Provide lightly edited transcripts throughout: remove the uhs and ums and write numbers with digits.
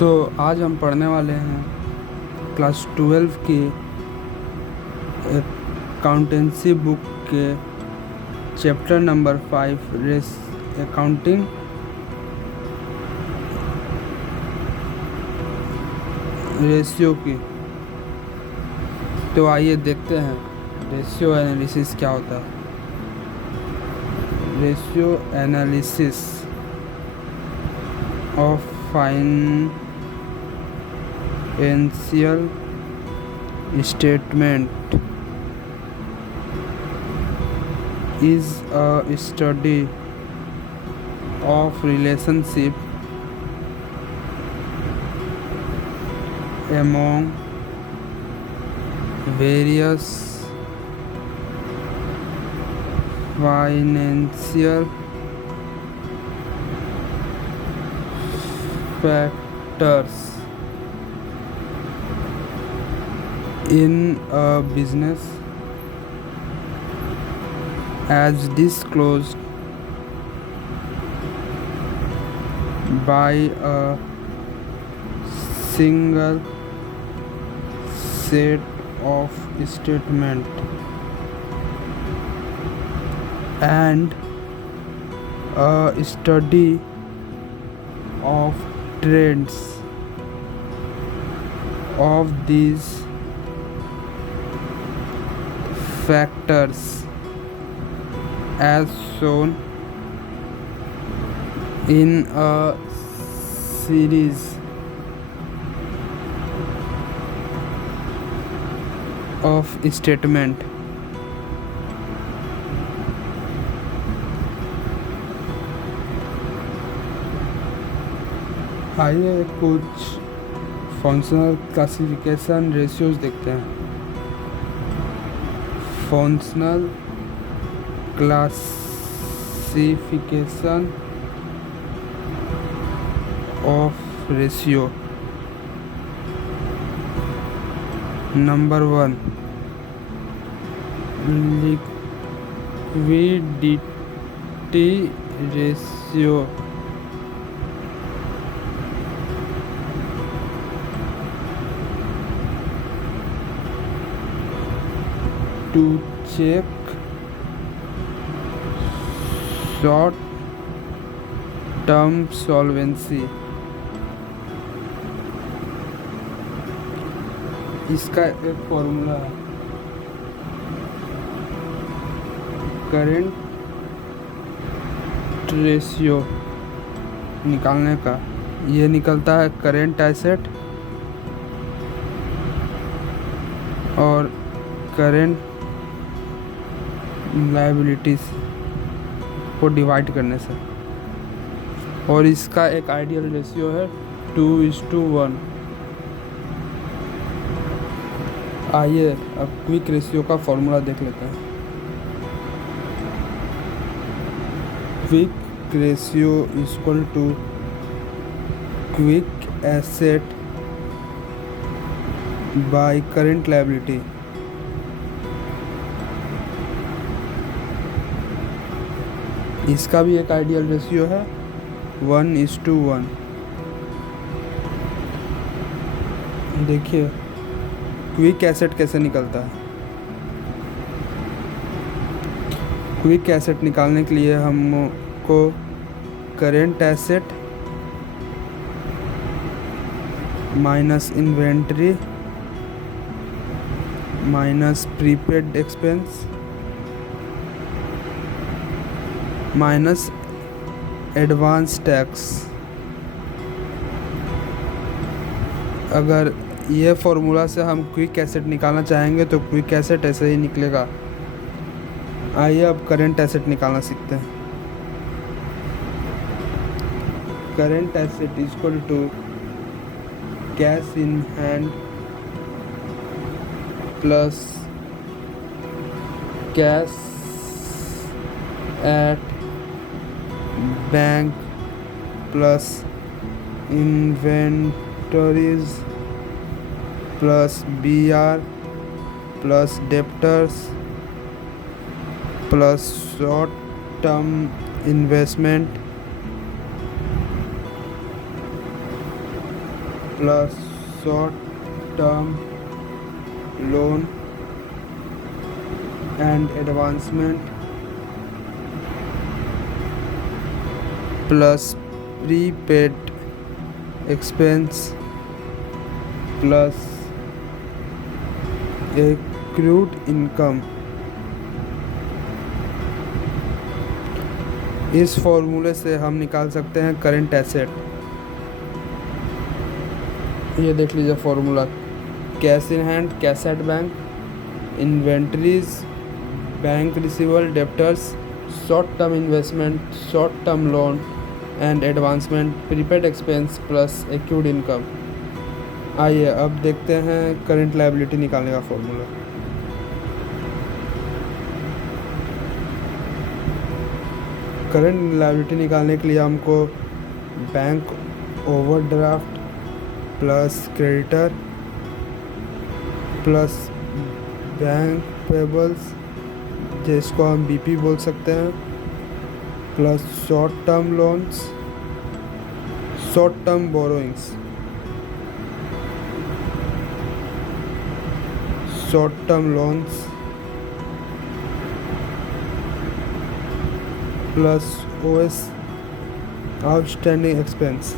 आज हम पढ़ने वाले हैं क्लास 12 की अकाउंटेंसी बुक के चैप्टर नंबर 5 अकाउंटिंग रेशियो की। तो आइए देखते हैं रेशियो एनालिसिस क्या होता है। Ratio analysis of financial statement is a study of relationship among various financial factors in a business as disclosed by a single set of statement and a study of trends of these factors as shown in a series of statement। आइए कुछ functional classification ratios देखते हैं। Functional classification of ratio. Number 1, liquidity ratio. To check short-term solvency। इसका एक formula है current ratio निकालने का। ये निकलता है करेंट एसेट और करेंट लायबिलिटीज को डिवाइड करने से, और इसका एक आइडियल रेशियो है 2:1। आइए अब क्विक रेशियो का फॉर्मूला देख लेते हैं। Quick ratio equal to quick asset by current liability. इसका भी एक आइडियल रेशियो है 1:1। देखिए क्विक एसेट कैसे निकलता है। क्विक एसेट निकालने के लिए हमको current asset minus inventory minus prepaid expense minus advance tax. अगर ये फॉर्मूला से हम क्विक एसेट निकालना चाहेंगे तो क्विक एसेट ऐसे ही निकलेगा। आइए अब करेंट एसेट निकालना सीखते हैं। Current asset equal to cash in hand plus cash at bank plus inventories plus BR plus debtors plus short term investment plus short term loan and advancement plus prepaid expense plus accrued income. इस फॉर्मूले से हम निकाल सकते हैं current asset. ये देख लीजिए formula. Cash in hand, cash at bank, inventories, bank receivable, debtors, short term investment, short term loan and advancement, prepaid expense plus accrued income. आइए अब देखते हैं करंट लायबिलिटी निकालने का फॉर्मूला। करंट लायबिलिटी निकालने के लिए हमको bank overdraft plus creditor plus bank payables, जिसको हम बीपी बोल सकते हैं, plus short term loans, short term borrowings, short term loans plus OS outstanding expense.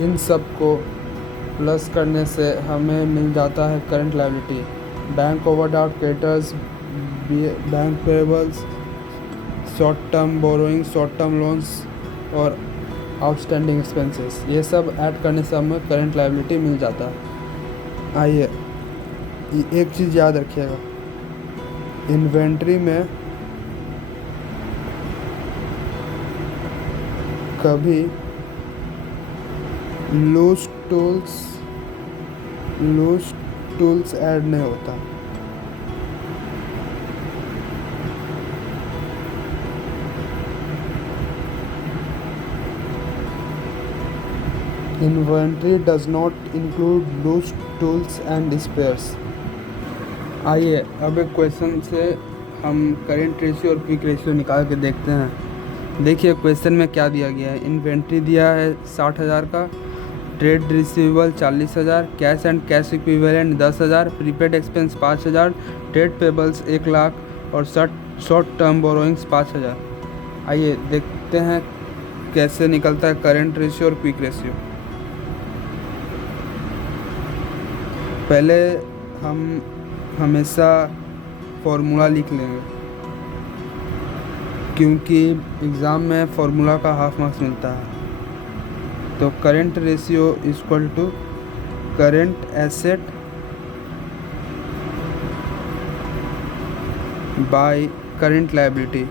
इन सब को प्लस करने से हमें मिल जाता है current liability. Bank overdraft, creditors, bank payables, short term borrowing, short term loans और आउटस्टैंडिंग एक्सपेंसेस, ये सब ऐड करने से हमें करंट लायबिलिटी मिल जाता है। आइए एक चीज़ याद रखिएगा, इन्वेंट्री में कभी लूज टूल्स ऐड नहीं होता। Inventory does not include loose tools and spares. आइए अब एक क्वेश्चन से हम करेंट रेशियो और क्विक रेशियो निकाल के देखते हैं। देखिए क्वेश्चन में क्या दिया गया है। इन्वेंट्री दिया है 60,000 का, trade receivable 40,000, cash and cash equivalent 10,000, prepaid expense 5,000, trade payables 1 lakh और शॉर्ट टर्म बोरोइंग्स 5,000। आइए देखते हैं कैसे निकलता है करेंट रेशियो और क्विक रेशियो। पहले हम हमेशा फॉर्मूला लिख लेंगे, क्योंकि एग्ज़ाम में फॉर्मूला का हाफ मार्क्स मिलता है। तो current ratio equal to current asset by current liability.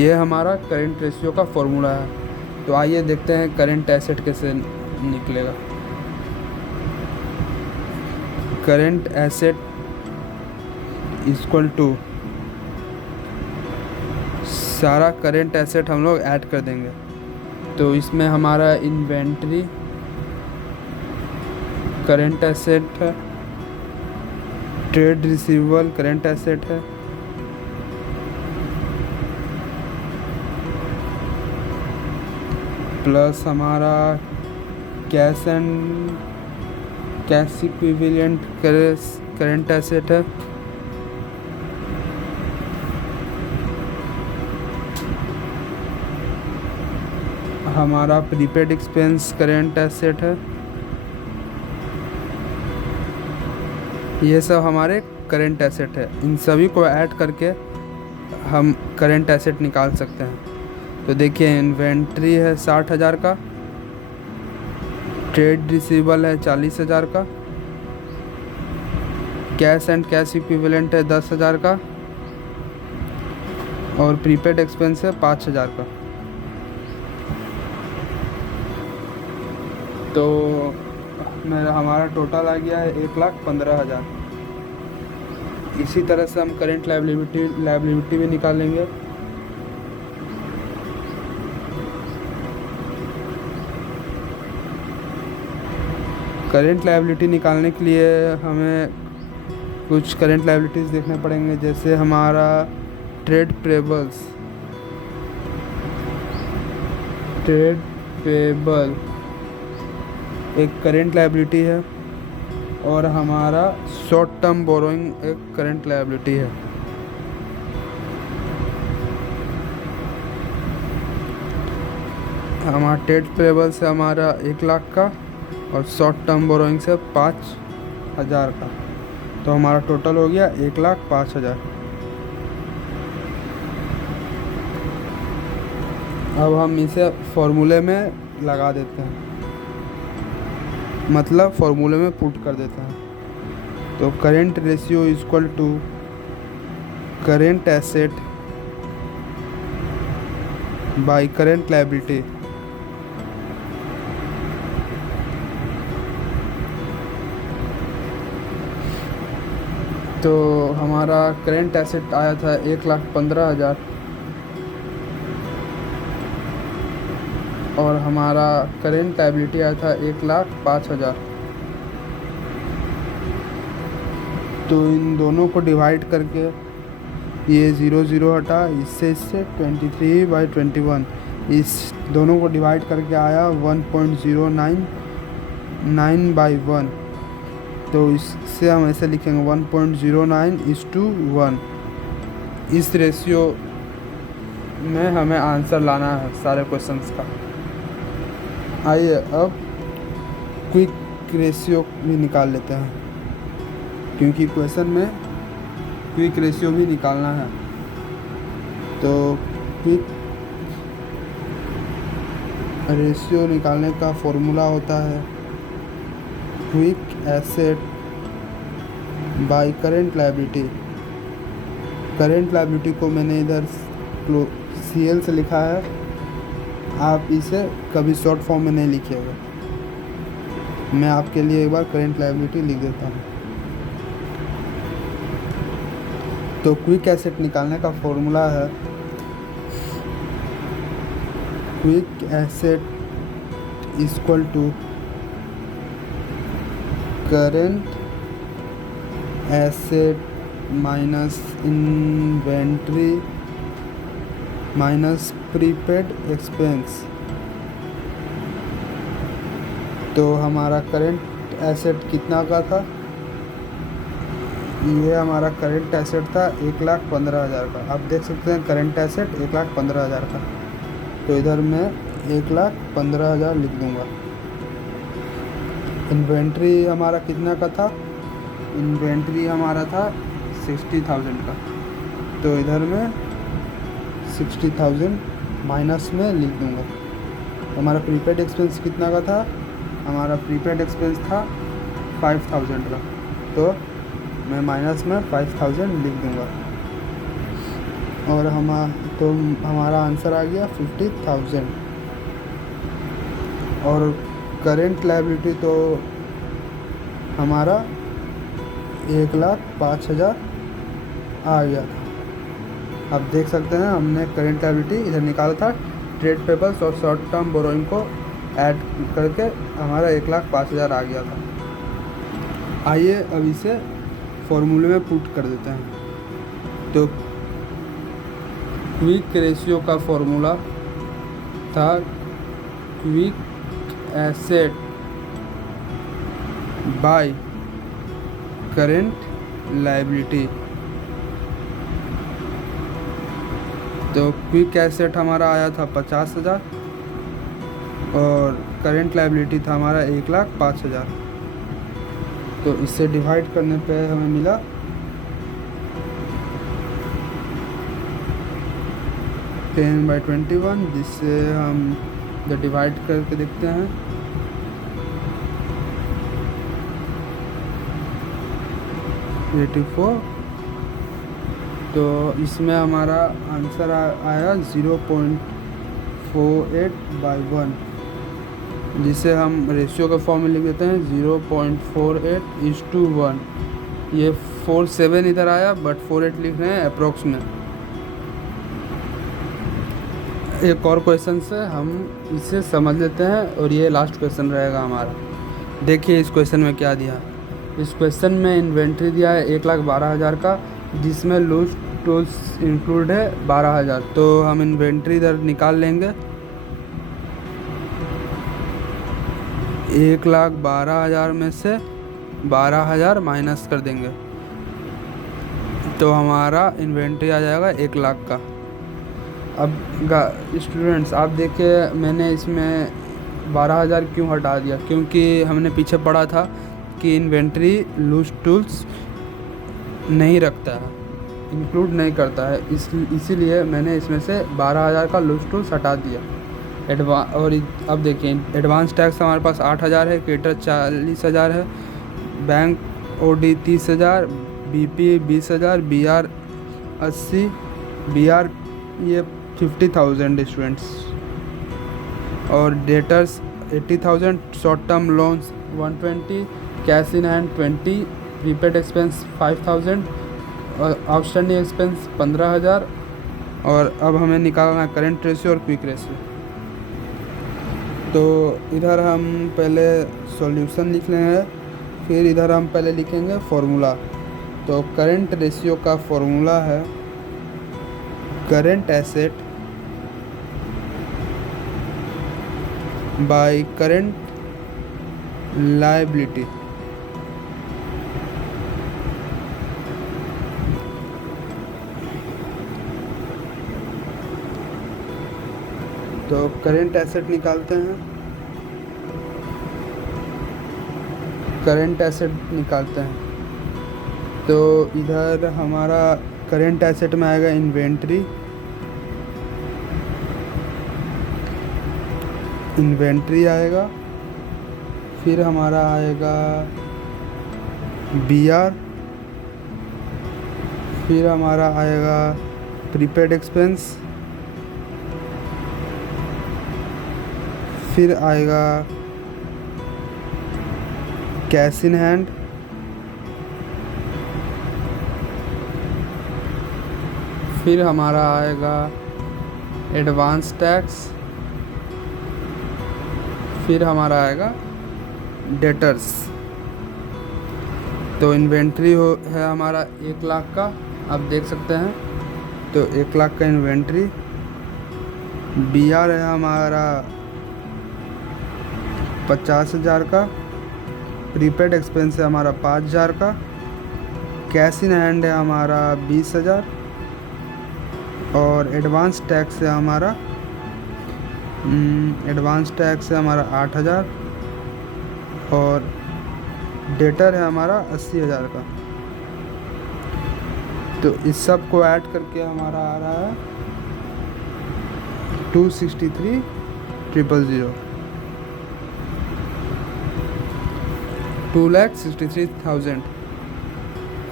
ये हमारा करेंट रेशियो का फॉर्मूला है। तो आइए देखते हैं करेंट एसेट कैसे निकलेगा। करेंट एसेट इक्वल टू, सारा करेंट एसेट हम लोग ऐड कर देंगे। तो इसमें हमारा इन्वेंट्री करेंट एसेट है, ट्रेड रिसीवेबल करेंट एसेट है, प्लस हमारा cash and cash equivalent current asset है, हमारा प्रीपेड एक्सपेंस करेंट एसेट है। ये सब हमारे करेंट एसेट है। इन सभी को ऐड करके हम करेंट एसेट निकाल सकते हैं। तो देखिए इन्वेंट्री है 60,000 का, ट्रेड रिसीवेबल है 40,000 का, कैश एंड कैश इक्विवेलेंट है 10,000 का और प्रीपेड एक्सपेंस है 5,000 का। तो हमारा टोटल आ गया है 1,15,000। इसी तरह से हम करेंट लायबिलिटी भी निकालेंगे। करेंट लायबिलिटी निकालने के लिए हमें कुछ करेंट लायबिलिटीज़ देखने पड़ेंगे, जैसे हमारा ट्रेड ट्रेड पेबल एक करेंट लायबिलिटी है और हमारा शॉर्ट टर्म बोरोइंग एक करेंट लायबिलिटी है। हमारा ट्रेड पेबल से हमारा 1 लाख का और शॉर्ट टर्म बोरोइंग से 5,000 का, तो हमारा टोटल हो गया 1,05,000। अब हम इसे फॉर्मूले में लगा देते हैं, मतलब फॉर्मूले में पुट कर देते हैं। तो current ratio equal to current asset by current liability. तो हमारा करेंट एसेट आया था 1,15,000 और हमारा करेंट लायबिलिटी आया था 1,05,000। तो इन दोनों को डिवाइड करके ये 0 0 हटा, इससे 23/21, इस दोनों को डिवाइड करके आया 1.099/1। तो इससे हम ऐसे लिखेंगे 1.09:1। इस रेशियो में हमें आंसर लाना है सारे क्वेश्चंस का। आइए अब क्विक रेशियो भी निकाल लेते हैं, क्योंकि क्वेश्चन में क्विक रेशियो भी निकालना है। तो क्विक रेशियो निकालने का फॉर्मूला होता है quick asset by current liability. Current liability को मैंने इधर CL से लिखा है, आप इसे कभी शॉर्ट फॉर्म में नहीं लिखिएगा। मैं आपके लिए एक बार करेंट लायबिलिटी लिख देता हूँ। तो क्विक एसेट निकालने का फॉर्मूला है quick asset equal to current asset minus inventory minus prepaid expense. तो हमारा करेंट एसेट कितना का था? ये हमारा करेंट एसेट था 1,15,000 का। आप देख सकते हैं करेंट एसेट 1,15,000 का, तो इधर मैं 1,15,000 लिख दूंगा। इन्वेंट्री हमारा कितना का था? इन्वेंट्री हमारा था 60,000 का, तो इधर मैं 60,000 माइनस में लिख दूंगा। हमारा प्रीपेड एक्सपेंस कितना का था? हमारा प्रीपेड एक्सपेंस था 5,000 का, तो मैं माइनस में 5,000 लिख दूंगा। और हमारा आंसर आ गया 50,000। और करेंट लायबिलिटी तो हमारा 1,05,000 आ गया था। आप देख सकते हैं हमने करेंट लायबिलिटी इधर निकाला था, ट्रेड पेबल्स और शॉर्ट टर्म बोरोइंग को ऐड करके हमारा 1,05,000 आ गया था। आइए अब इसे फॉर्मूले में पुट कर देते हैं। तो क्विक रेशियो का फॉर्मूला था quick asset by current liability. तो क्विक एसेट हमारा आया था 50,000 और करेंट लायबिलिटी था हमारा 1,05,000। तो इससे डिवाइड करने पे हमें मिला 10/21, जिससे हम जब डिवाइड करके देखते हैं तो इसमें हमारा आंसर आया 0.48/1, जिसे हम रेशियो के फॉर्म में लिख देते हैं 0.48:1। ये 47 इधर आया, बट 48 लिख रहे हैं अप्रोक्स में। एक और क्वेश्चन से हम इसे समझ लेते हैं और ये लास्ट क्वेश्चन रहेगा हमारा। देखिए इस क्वेश्चन में क्या दिया। इस क्वेश्चन में इन्वेंट्री दिया है 1,12,000 का, जिसमें लूज टूल्स इंक्लूड है 12,000। तो हम इन्वेंट्री इधर निकाल लेंगे। 1,12,000 में से 12,000 माइनस कर देंगे तो हमारा इन्वेंट्री आ जाएगा 1,00,000 का। अब स्टूडेंट्स आप देखिए, मैंने इसमें 12,000 क्यों हटा दिया, क्योंकि हमने पीछे पढ़ा था कि इन्वेंट्री लूज टूल्स नहीं रखता है, इंक्लूड नहीं करता है, इसीलिए मैंने इसमें से 12,000 का लूज टूल्स हटा दिया। और अब देखिए, एडवांस टैक्स हमारे पास 8,000 है, क्रेडिटर 40,000 है, bank OD 30,000, BP 20,000, BR 80, BR ये 50,000 स्टूडेंट्स, और debtors 80,000, short term loans 120, cash in hand 20, prepaid expense 5,000 और आउटस्टैंडिंग एक्सपेंस 15,000। और अब हमें निकालना है करेंट रेशियो और क्विक रेशियो। तो इधर हम पहले सॉल्यूशन लिख लेंगे, फिर इधर हम पहले लिखेंगे फॉर्मूला। तो करेंट रेशियो का फॉर्मूला है current asset by current liability. तो करेंट एसेट निकालते हैं, करेंट एसेट निकालते हैं। तो इधर हमारा करेंट एसेट में आएगा इन्वेंट्री, इन्वेंट्री आएगा, फिर हमारा आएगा बीआर, फिर हमारा आएगा प्रीपेड एक्सपेंस, फिर आएगा कैश इन हैंड, फिर हमारा आएगा एडवांस टैक्स, फिर हमारा आएगा डेटर्स। तो इन्वेंट्री है हमारा 1,00,000 का, आप देख सकते हैं। तो 1,00,000 का इन्वेंट्री, बीआर है हमारा 50,000 का, प्रीपेड एक्सपेंस है हमारा 5,000 का, कैश इन हैंड है हमारा 20,000 और एडवांस टैक्स है हमारा 8,000 और डेटर है हमारा 80,000 का। तो इस सब को ऐड करके हमारा आ रहा है 263,000, 2,63,000।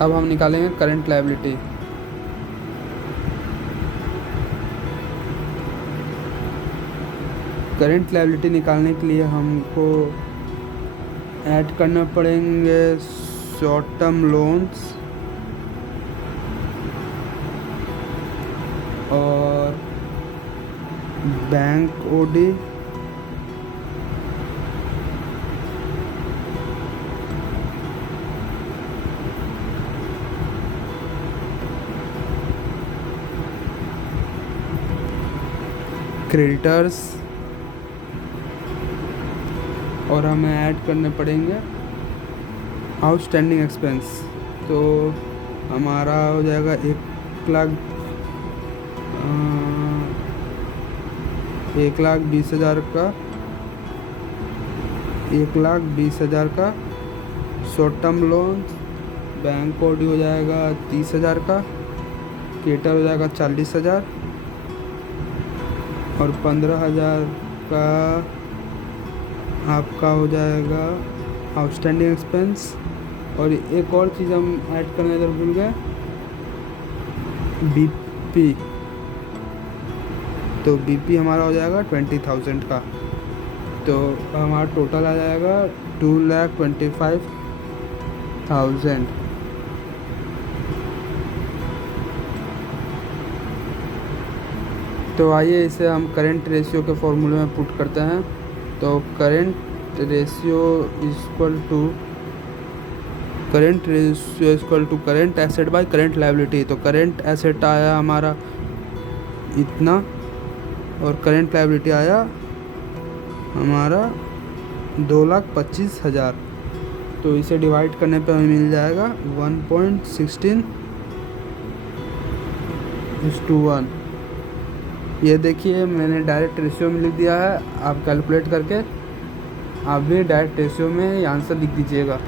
अब हम निकालेंगे करंट लायबिलिटी। करंट लायबिलिटी निकालने के लिए हमको ऐड करना पड़ेंगे शॉर्ट टर्म लोन्स और बैंक ओडी क्रेडिटर्स, और हमें ऐड करने पड़ेंगे आउटस्टैंडिंग एक्सपेंस। तो हमारा हो जाएगा 1,20,000 का, 1,20,000 का short term loan, bank OD हो जाएगा 30,000 का, क्रेडिटर हो जाएगा 40,000 और 15,000 का आपका हो जाएगा आउटस्टैंडिंग एक्सपेंस। और एक और चीज़ हम ऐड करने इधर भूल गए, बीपी। तो बीपी हमारा हो जाएगा 20,000 का। तो हमारा टोटल आ जाएगा 2,25,000। तो आइए इसे हम करेंट रेशियो के फॉर्मूले में पुट करते हैं। तो current ratio equal to current asset by current liability. तो करेंट एसेट आया हमारा इतना और करेंट लायबिलिटी आया हमारा 2,25,000। तो इसे डिवाइड करने पे हमें मिल जाएगा 1.16:1। ये देखिए मैंने डायरेक्ट रेशियो में लिख दिया है, आप कैलकुलेट करके आप भी डायरेक्ट रेशियो में ये आंसर लिख दीजिएगा।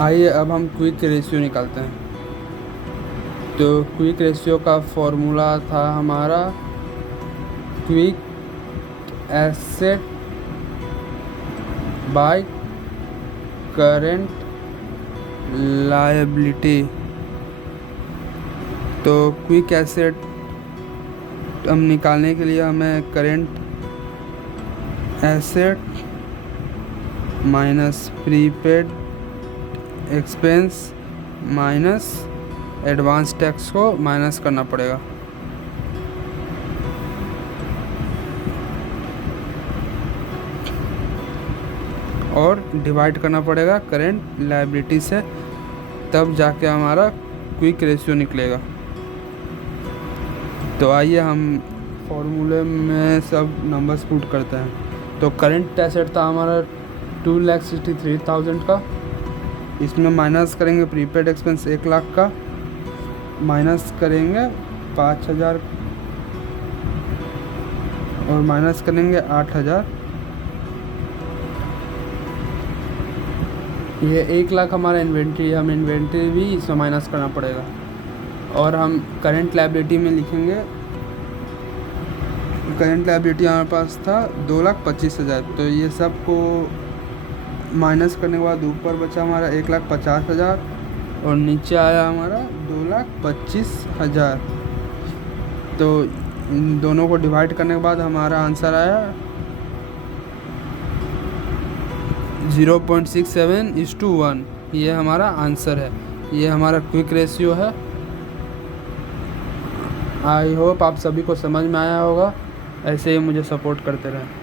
आइए अब हम क्विक रेशियो निकालते हैं। तो क्विक रेशियो का फॉर्मूला था हमारा quick asset by current liability. तो क्विक एसेट हम निकालने के लिए हमें current asset minus prepaid expense minus advance tax को माइनस करना पड़ेगा। और डिवाइड करना पड़ेगा करेंट लायबिलिटी से, तब जाके हमारा क्विक रेशियो निकलेगा। तो आइए हम फॉर्मूले में सब नंबर्स पुट करते हैं। तो करेंट एसेट था हमारा 2,63,000 का, इसमें माइनस करेंगे प्रीपेड एक्सपेंस 1,00,000 का, माइनस करेंगे 5,000 और माइनस करेंगे 8,000। ये 1,00,000 हमारा इन्वेंट्री है, हम इन्वेंट्री भी इसमें माइनस करना पड़ेगा। और हम करेंट लायबिलिटी में लिखेंगे, करेंट लायबिलिटी हमारे पास था 2,25,000। तो ये सब को माइनस करने के बाद ऊपर बचा हमारा 1,50,000 और नीचे आया हमारा 2,25,000। तो इन दोनों को डिवाइड करने के बाद हमारा आंसर आया 0.67:1। ये हमारा आंसर है, ये हमारा क्विक रेशियो है। आई होप आप सभी को समझ में आया होगा। ऐसे ही मुझे सपोर्ट करते रहें।